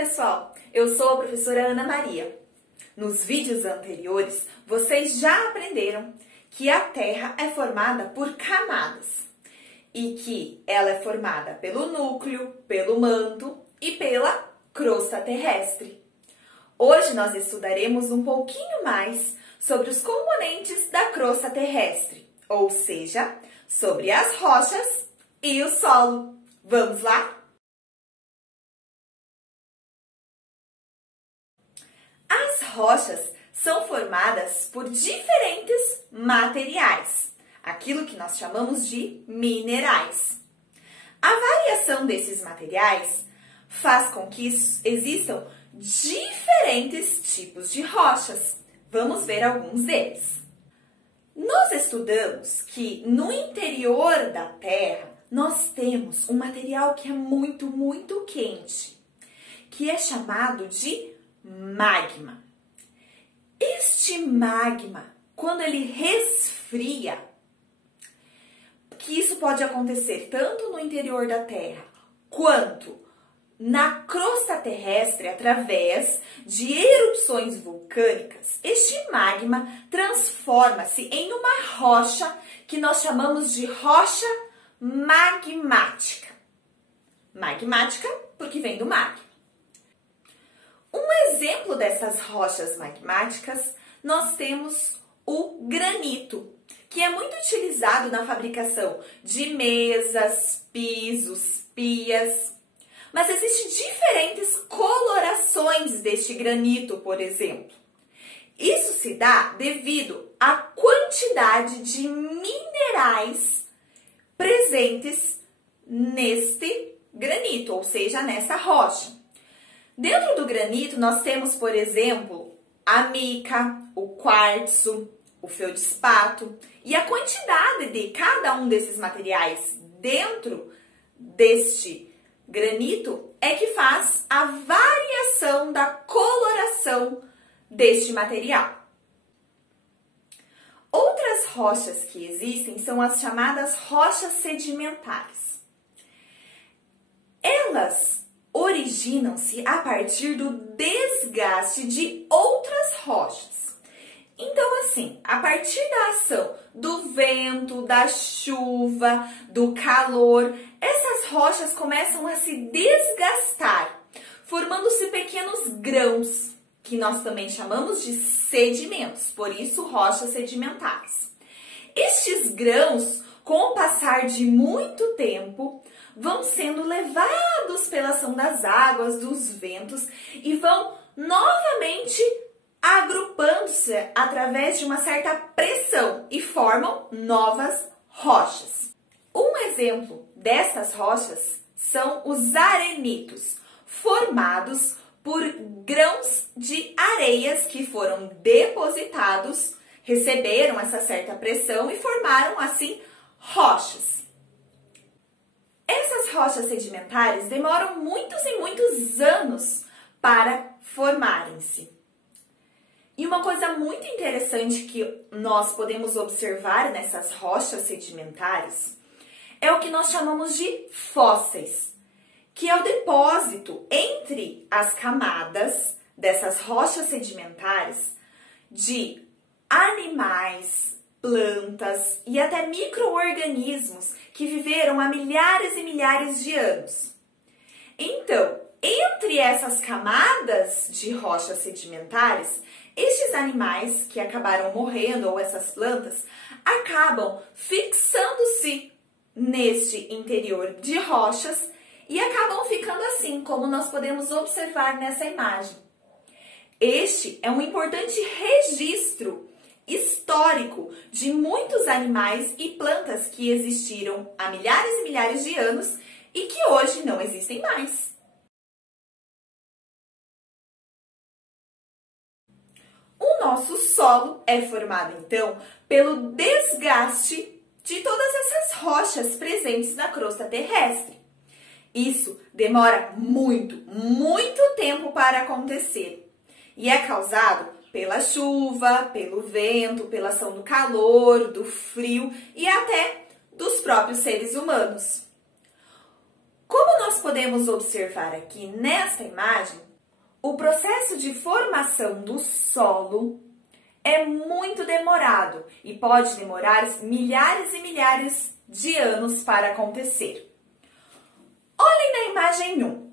pessoal! Eu sou a professora Ana Maria. Nos vídeos anteriores, vocês já aprenderam que a Terra é formada por camadas e que ela é formada pelo núcleo, pelo manto e pela crosta terrestre. Hoje nós estudaremos um pouquinho mais sobre os componentes da crosta terrestre, ou seja, sobre as rochas e o solo. Vamos lá? As rochas são formadas por diferentes materiais, aquilo que nós chamamos de minerais. A variação desses materiais faz com que existam diferentes tipos de rochas. Vamos ver alguns deles. Nós estudamos que no interior da Terra nós temos um material que é muito quente, que é chamado de magma. Este magma, quando ele resfria, que isso pode acontecer tanto no interior da Terra quanto na crosta terrestre através de erupções vulcânicas, este magma transforma-se em uma rocha que nós chamamos de rocha magmática. Magmática porque vem do magma. Um exemplo dessas rochas magmáticas, nós temos o granito, que é muito utilizado na fabricação de mesas, pisos, pias. Mas existem diferentes colorações deste granito, por exemplo. Isso se dá devido à quantidade de minerais presentes neste granito, ou seja, nessa rocha. Dentro do granito, nós temos, por exemplo, a mica, o quartzo, o feldspato. E a quantidade de cada um desses materiais dentro deste granito é que faz a variação da coloração deste material. Outras rochas que existem são as chamadas rochas sedimentares. Elas originam-se a partir do desgaste de outras rochas. Então, assim, a partir da ação do vento, da chuva, do calor, essas rochas começam a se desgastar, formando-se pequenos grãos, que nós também chamamos de sedimentos, por isso rochas sedimentares. Estes grãos, com o passar de muito tempo, vão sendo levados pela ação das águas, dos ventos e vão novamente agrupando-se através de uma certa pressão e formam novas rochas. Um exemplo dessas rochas são os arenitos, formados por grãos de areias que foram depositados, receberam essa certa pressão e formaram assim rochas. Essas rochas sedimentares demoram muitos e muitos anos para formarem-se. E uma coisa muito interessante que nós podemos observar nessas rochas sedimentares é o que nós chamamos de fósseis, que é o depósito entre as camadas dessas rochas sedimentares de animais, plantas e até micro-organismos que viveram há milhares e milhares de anos. Então, entre essas camadas de rochas sedimentares, estes animais que acabaram morrendo ou essas plantas acabam fixando-se neste interior de rochas e acabam ficando assim, como nós podemos observar nessa imagem. Este é um importante registro histórico de muitos animais e plantas que existiram há milhares e milhares de anos e que hoje não existem mais. O nosso solo é formado, então, pelo desgaste de todas essas rochas presentes na crosta terrestre. Isso demora muito tempo para acontecer e é causado pela chuva, pelo vento, pela ação do calor, do frio e até dos próprios seres humanos. Como nós podemos observar aqui nesta imagem, O processo de formação do solo é muito demorado e pode demorar milhares e milhares de anos para acontecer. Olhem na imagem 1.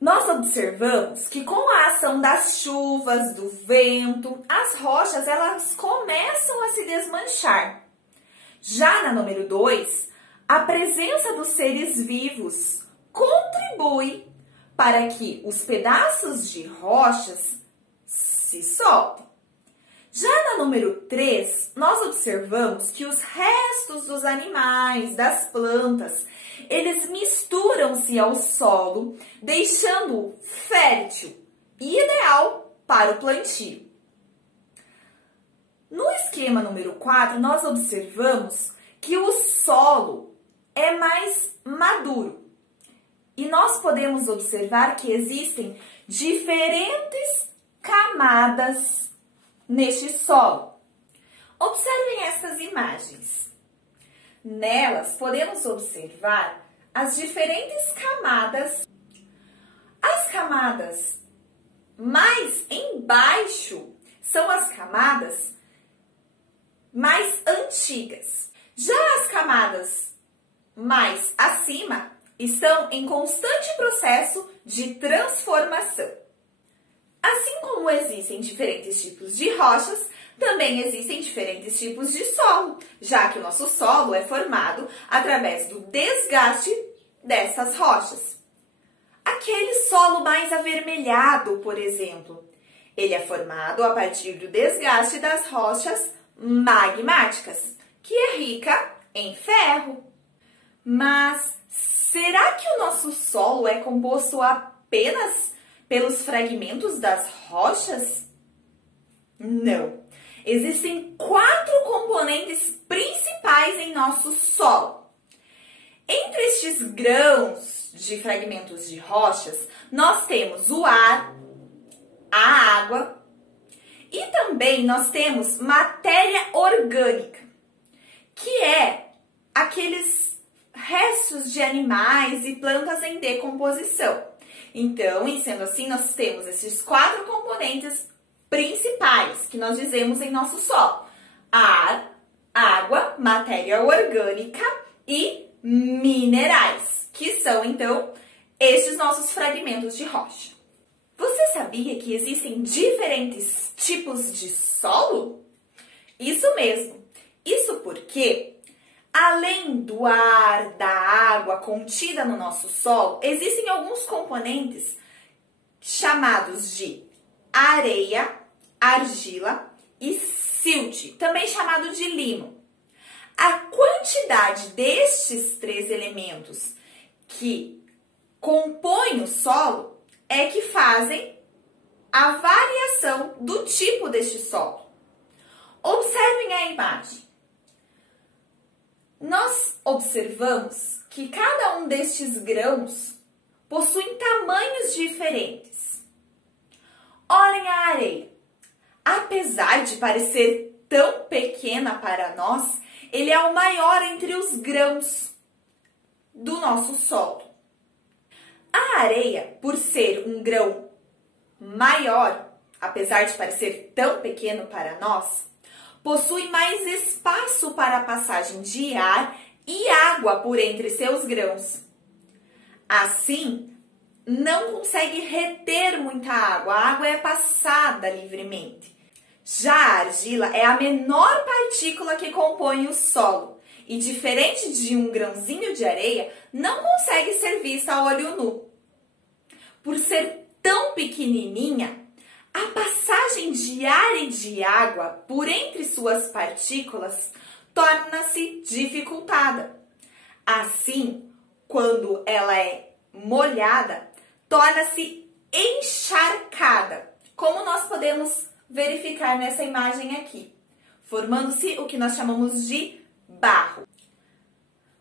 Nós observamos que com a ação das chuvas, do vento, as rochas elas começam a se desmanchar. Já na número 2, a presença dos seres vivos contribui para que os pedaços de rochas se soltem. Já na número 3, nós observamos que os restos dos animais, das plantas, eles misturam-se ao solo, deixando-o fértil e ideal para o plantio. No esquema número 4, nós observamos que o solo é mais maduro. E nós podemos observar que existem diferentes camadas neste solo. Observem essas imagens. Nelas podemos observar as diferentes camadas. As camadas mais embaixo são as camadas mais antigas. Já as camadas mais acima estão em constante processo de transformação. Assim como existem diferentes tipos de rochas, também existem diferentes tipos de solo, já que o nosso solo é formado através do desgaste dessas rochas. Aquele solo mais avermelhado, por exemplo, ele é formado a partir do desgaste das rochas magmáticas, que é rica em ferro. Mas será que o nosso solo é composto apenas pelos fragmentos das rochas? Não. Existem 4 componentes principais em nosso solo. Entre estes grãos de fragmentos de rochas, nós temos o ar, a água e também nós temos matéria orgânica, que é aqueles restos de animais e plantas em decomposição. Então, sendo assim, nós temos esses 4 componentes principais que nós dizemos em nosso solo: ar, água, matéria orgânica e minerais, que são, então, estes nossos fragmentos de rocha. Você sabia que existem diferentes tipos de solo? Isso mesmo. Isso porque, além do ar, da água contida no nosso solo, existem alguns componentes chamados de areia, argila e silt, também chamado de limo. A quantidade destes 3 elementos que compõem o solo é que fazem a variação do tipo deste solo. Observem a imagem. Nós observamos que cada um destes grãos possui tamanhos diferentes. Olhem a areia. Apesar de parecer tão pequena para nós, ele é o maior entre os grãos do nosso solo. A areia, por ser um grão maior, apesar de parecer tão pequeno para nós, possui mais espaço para a passagem de ar e água por entre seus grãos. Assim, não consegue reter muita água, a água é passada livremente. Já a argila é a menor partícula que compõe o solo e, diferente de um grãozinho de areia, não consegue ser vista a olho nu. Por ser tão pequenininha, a passagem de ar e de água por entre suas partículas torna-se dificultada. Assim, quando ela é molhada, torna-se encharcada, como nós podemos verificar nessa imagem aqui, formando-se o que nós chamamos de barro.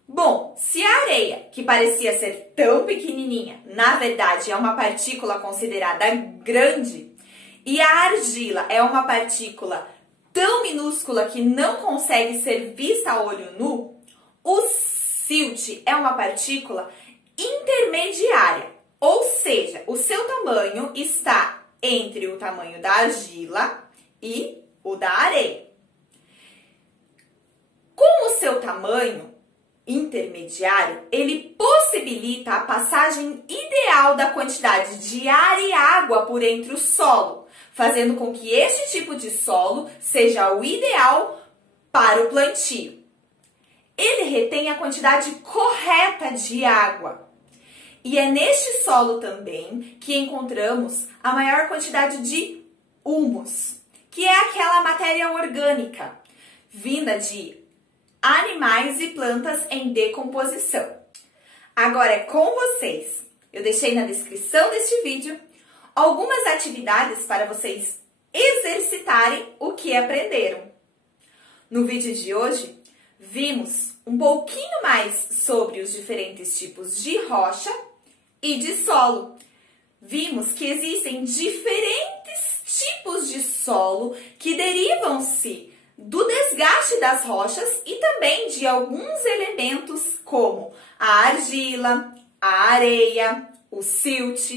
Bom, se a areia, que parecia ser tão pequenininha, na verdade é uma partícula considerada grande, e a argila é uma partícula tão minúscula que não consegue ser vista a olho nu, o silt é uma partícula intermediária, Ou seja, o seu tamanho está entre o tamanho da argila e o da areia. Com o seu tamanho intermediário, ele possibilita a passagem ideal da quantidade de ar e água por entre o solo, fazendo com que este tipo de solo seja o ideal para o plantio. Ele retém a quantidade correta de água. E é neste solo também que encontramos a maior quantidade de humus, que é aquela matéria orgânica vinda de animais e plantas em decomposição. Agora é com vocês. Eu deixei na descrição deste vídeo algumas atividades para vocês exercitarem o que aprenderam. No vídeo de hoje, vimos um pouquinho mais sobre os diferentes tipos de rocha e de solo. Vimos que existem diferentes tipos de solo que derivam-se do desgaste das rochas e também de alguns elementos como a argila, a areia, o silt,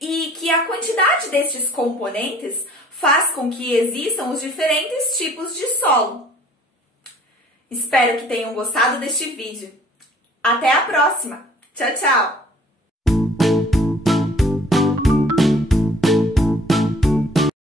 e que a quantidade destes componentes faz com que existam os diferentes tipos de solo. Espero que tenham gostado deste vídeo. Até a próxima! Tchau, tchau!